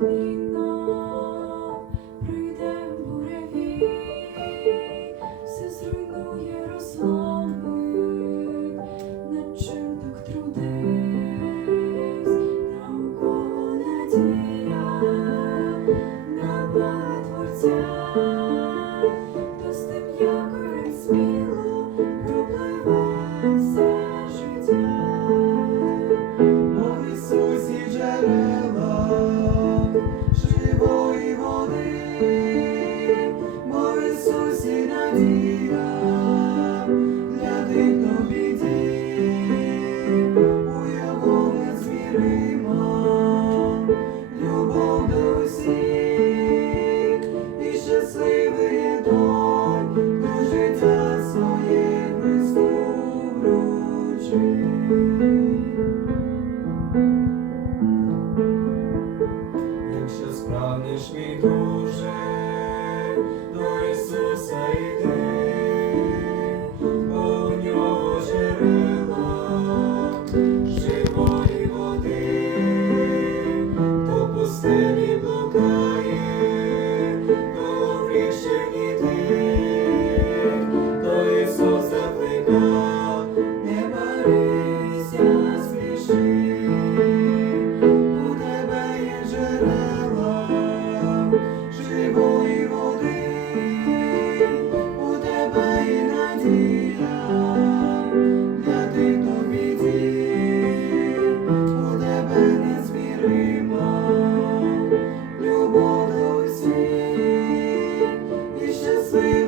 війна, прийде буреві, все зруйнує розломи, над чим трудись, на надія, на Бога we go. free.